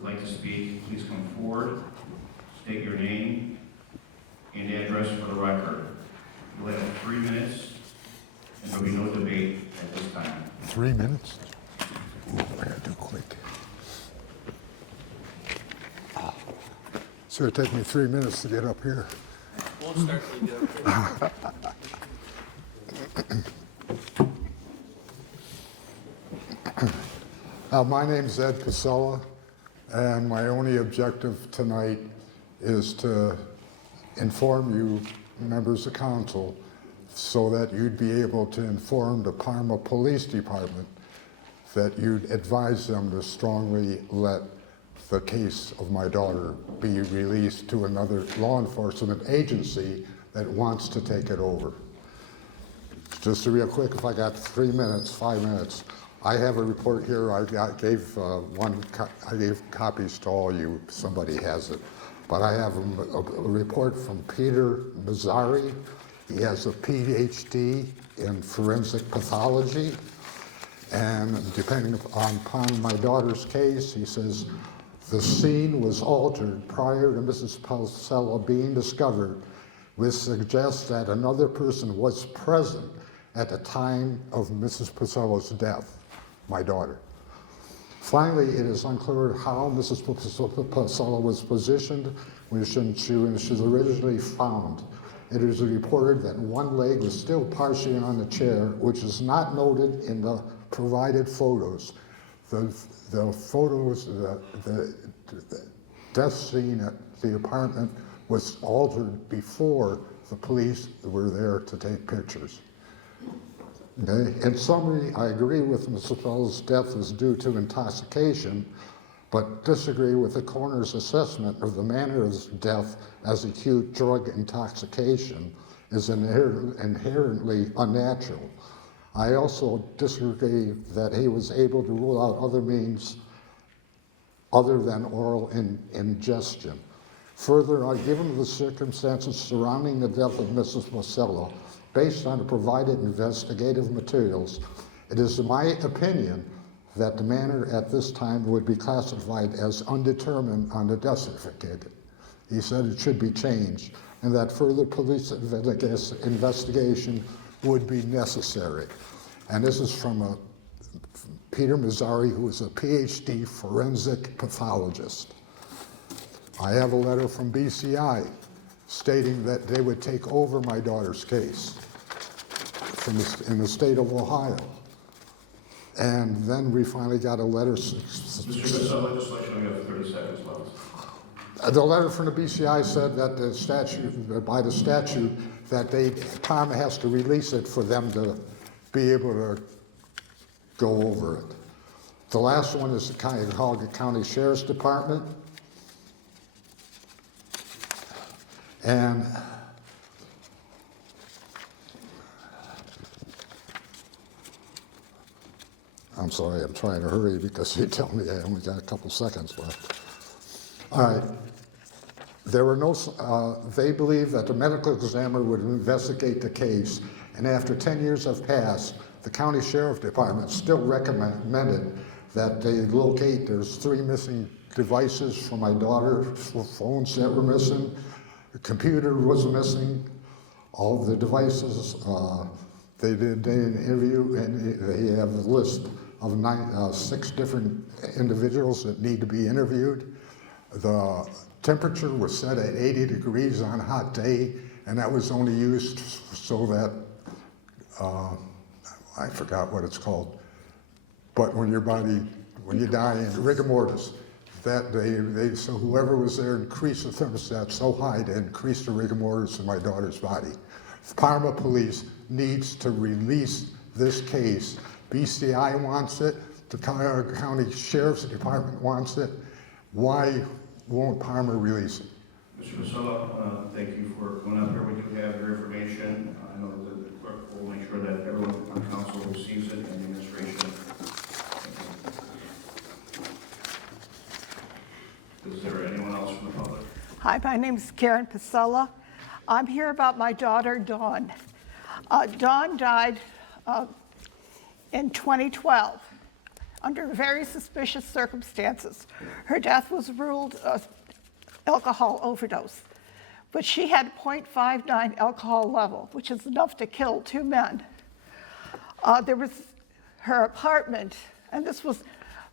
would like to speak, please come forward, state your name and address for the record. You'll have 3 minutes, and there'll be no debate at this time. 3 minutes? Ooh, I gotta do quick. It's gonna take me 3 minutes to get up here. Won't start till you get up there. My name's Ed Pasela, and my only objective tonight is to inform you, members of council, so that you'd be able to inform the Parma Police Department that you'd advise them to strongly let the case of my daughter be released to another law enforcement agency that wants to take it over. Just real quick, if I got 3 minutes, 5 minutes, I have a report here. I gave copies to all you. Somebody has it, but I have a report from Peter Mazzari. He has a PhD in forensic pathology, and depending upon my daughter's case, he says the scene was altered prior to Mrs. Pasela being discovered, which suggests that another person was present at the time of Mrs. Pasela's death, my daughter. Finally, it is unclear how Mrs. Pasela was positioned when she was originally found. It is reported that one leg was still partially on the chair, which is not noted in the provided photos. The photos, the death scene at the apartment was altered before the police were there to take pictures. Okay. In summary, I agree with Mrs. Pasela's death was due to intoxication, but disagree with the coroner's assessment of the manner of his death as acute drug intoxication is inherently unnatural. I also disagree that he was able to rule out other means other than oral ingestion. Further, given the circumstances surrounding the death of Mrs. Pasela, based on the provided investigative materials, it is my opinion that the manner at this time would be classified as undetermined on the death certificate. He said it should be changed and that further police investigation would be necessary. And this is from Peter Mazzari, who is a PhD forensic pathologist. I have a letter from BCI stating that they would take over my daughter's case in the state of Ohio. And then we finally got a letter. Mr. Pasela, just let you know you have 30 seconds left. The letter from the BCI said that by the statute, that Parma has to release it for them to be able to go over it. The last one is the County Sheriff's Department. And I'm sorry, I'm trying to hurry because you tell me I only got a couple seconds left. All right. There were they believe that the medical examiner would investigate the case, and after 10 years have passed, the County Sheriff Department still recommended that they locate, there's 3 missing devices for my daughter, phones that were missing, the computer was missing, all of the devices. They did an interview, and they have a list of 6 different individuals that need to be interviewed. The temperature was set at 80 degrees on a hot day, and that was only used so that, I forgot what it's called, but when you die in rigor mortis, that so whoever was there increased the thermostat so high to increase the rigor mortis in my daughter's body. Parma Police needs to release this case. BCI wants it, the County Sheriff's Department wants it. Why won't Parma release it? Mr. Pasela, thank you for coming up here. We do have your information. I know that the clerk will make sure that everyone on council receives it and the administration. Is there anyone else from the public? Hi, my name is Karen Pasela. I'm here about my daughter, Dawn. Dawn died in 2012. under very suspicious circumstances. Her death was ruled alcohol overdose, but she had a 0.59 alcohol level, which is enough to kill 2 men. There was her apartment, and this was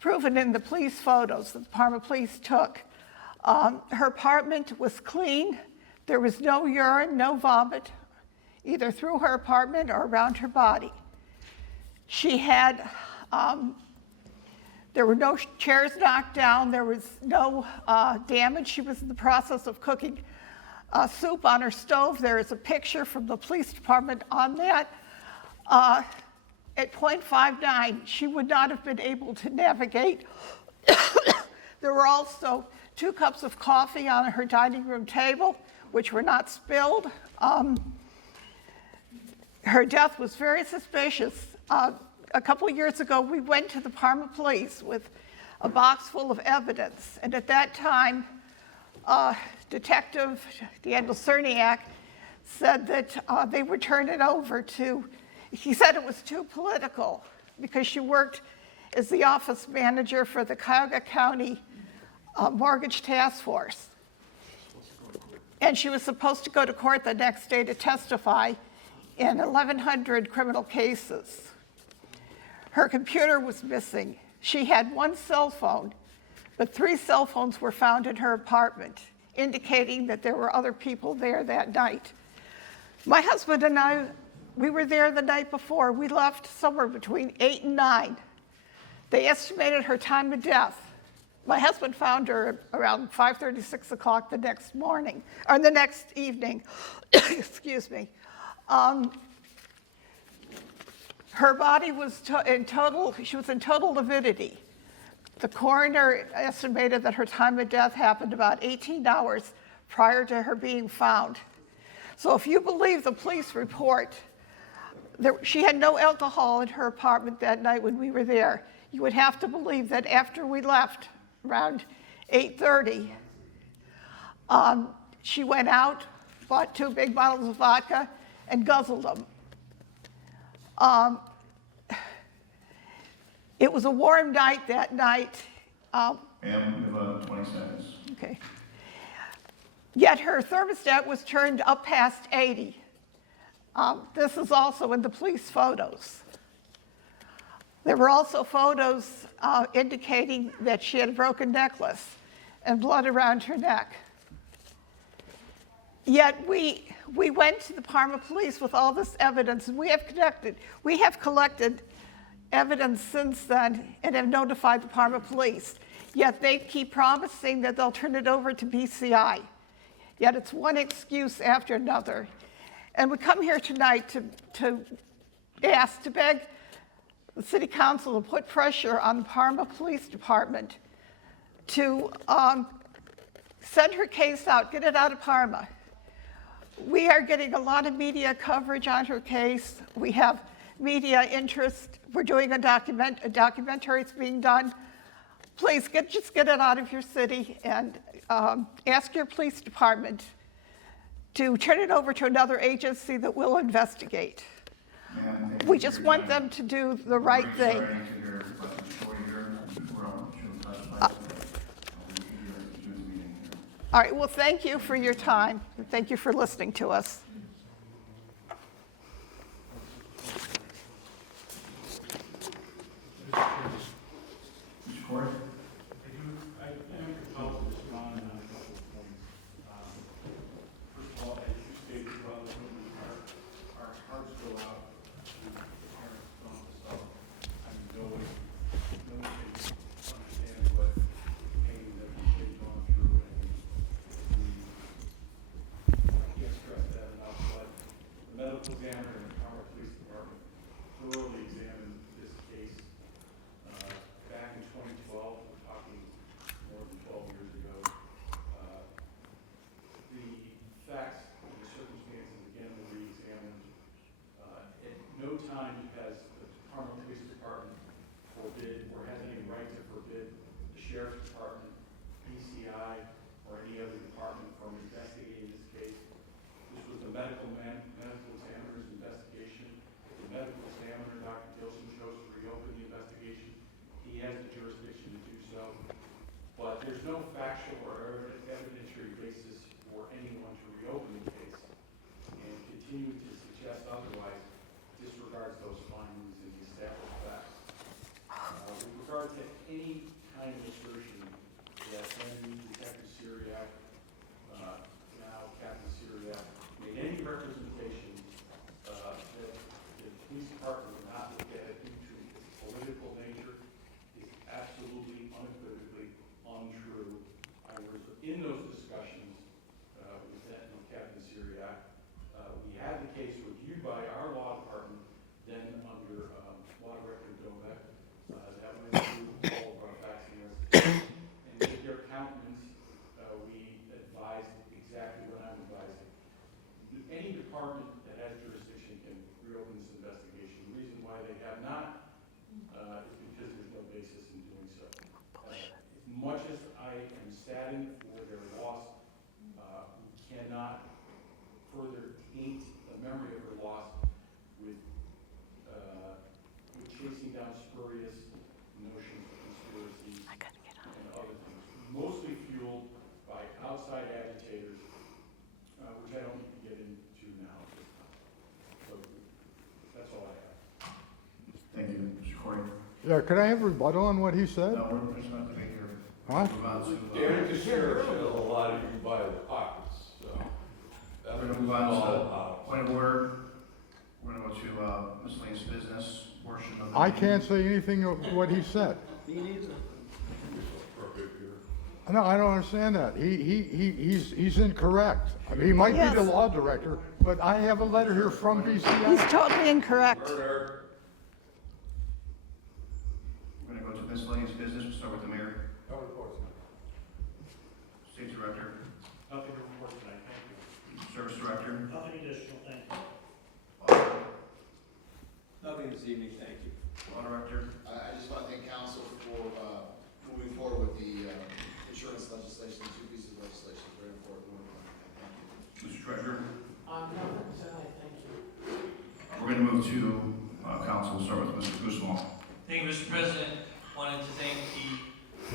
proven in the police photos that the Parma police took. Her apartment was clean. There was no urine, no vomit, either through her apartment or around her body. She had, there were no chairs knocked down. There was no damage. She was in the process of cooking soup on her stove. There is a picture from the police department on that. At 0.59, she would not have been able to navigate. There were also 2 cups of coffee on her dining room table, which were not spilled. Her death was very suspicious. A couple of years ago, we went to the Parma police with a box full of evidence, and at that time, Detective Daniel Cerniak said that they would turn it over to, he said it was too political because she worked as the office manager for the Cuyahoga County Mortgage Task Force. And she was supposed to go to court the next day to testify in 1,100 criminal cases. Her computer was missing. She had 1 cell phone, but 3 cell phones were found in her apartment, indicating that there were other people there that night. My husband and I, we were there the night before. We left somewhere between 8 and 9. They estimated her time of death. My husband found her around 5:30, 6 o'clock the next morning, or the next evening, excuse me. Her body was she was in total lividity. The coroner estimated that her time of death happened about 18 hours prior to her being found. So if you believe the police report, she had no alcohol in her apartment that night when we were there. You would have to believe that after we left, around 8:30, she went out, bought 2 big bottles of vodka, and guzzled them. It was a warm night that night. Ma'am, we have about 20 seconds. Okay. Yet her thermostat was turned up past 80. This is also in the police photos. There were also photos indicating that she had a broken necklace and blood around her neck. Yet we went to the Parma police with all this evidence, and we have collected evidence since then and have notified the Parma police. Yet they keep promising that they'll turn it over to BCI. Yet it's one excuse after another. And we come here tonight to beg the City Council to put pressure on the Parma Police Department to send her case out, get it out of Parma. We are getting a lot of media coverage on her case. We have media interest. We're doing a documentary that's being done. Please just get it out of your city and ask your police department to turn it over to another agency that will investigate. We just want them to do the right thing. All right, well, thank you for your time. Thank you for listening to us. Mr. Court? I am compelled to respond on a couple of points. First of all, as you stated, brother, our hearts go out to the parents of Paselas. I mean, no one can understand what pain that they've gone through, and I can't stress that enough. But the medical examiner and the Parma Police Department thoroughly examined this case. Back in 2012, we're talking more than 12 years ago, the facts and the circumstances again were re-examined. At no time has the Parma Police Department forbid or has any right to forbid the Sheriff's Department, BCI, or any other department from investigating this case. This was the medical examiner's investigation. The medical examiner, Dr. Gilson, chose to reopen the investigation. He there's no factual or evidentiary basis for anyone to reopen the case, and continue to suggest otherwise disregards those findings and the established facts. With regard to any kind of assertion that then Detective Syriac, now Captain Syriac, made any representation that the police department would not look at it due to its political nature is absolutely unequivocally untrue. I was in those discussions with Captain Syriac. We had the case reviewed by our law department, then under Law Director Dovek. That went through all of our facts and investigations. And with their countenance, we advised exactly what I'm advising. Any department that has jurisdiction can reopen this investigation. The reason why they have not is because there's no basis in doing so. As much as I am saddened for their loss, we cannot further taint the memory of her loss with chasing down spurious notions of conspiracy and other things, mostly fueled by outside agitators, which I don't need to get into now. So that's all I have. Thank you, Mr. Corey. Yeah, could I have rebuttal on what he said? No, we're just not debating here. Huh? Move on to, Derek is sure a lot of you by the pockets, so. that's we're gonna move on to point of order. We're gonna go to miscellaneous business portion of the. I can't say anything of what he said. No, I don't understand that. He's incorrect. I mean, he might be the Yes. law director, but I have a letter here from He's BCI. totally incorrect. Murder. We're gonna go to miscellaneous business. We'll start with the mayor. State director, Nothing to report tonight, thank you. service director, Nothing additional, thank you. auditor, Nothing this evening, thank you. law director, I just want to thank council for moving forward with the insurance legislation, two pieces of legislation, very important. Thank you. Mr. treasurer. Nothing tonight, thank you. We're gonna move to council. We'll start with Mr. Guzman. Thank you, Mr. President. Wanted to thank the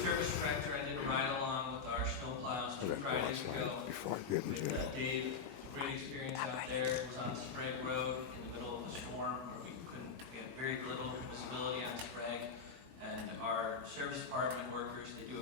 service director. I did a ride along with our snowplows 2 Fridays ago. Before I get in With jail. Dave, great experience out there. It was on Sprague Road in the middle of a storm where we had very little visibility on Sprague. And our service department workers, they do a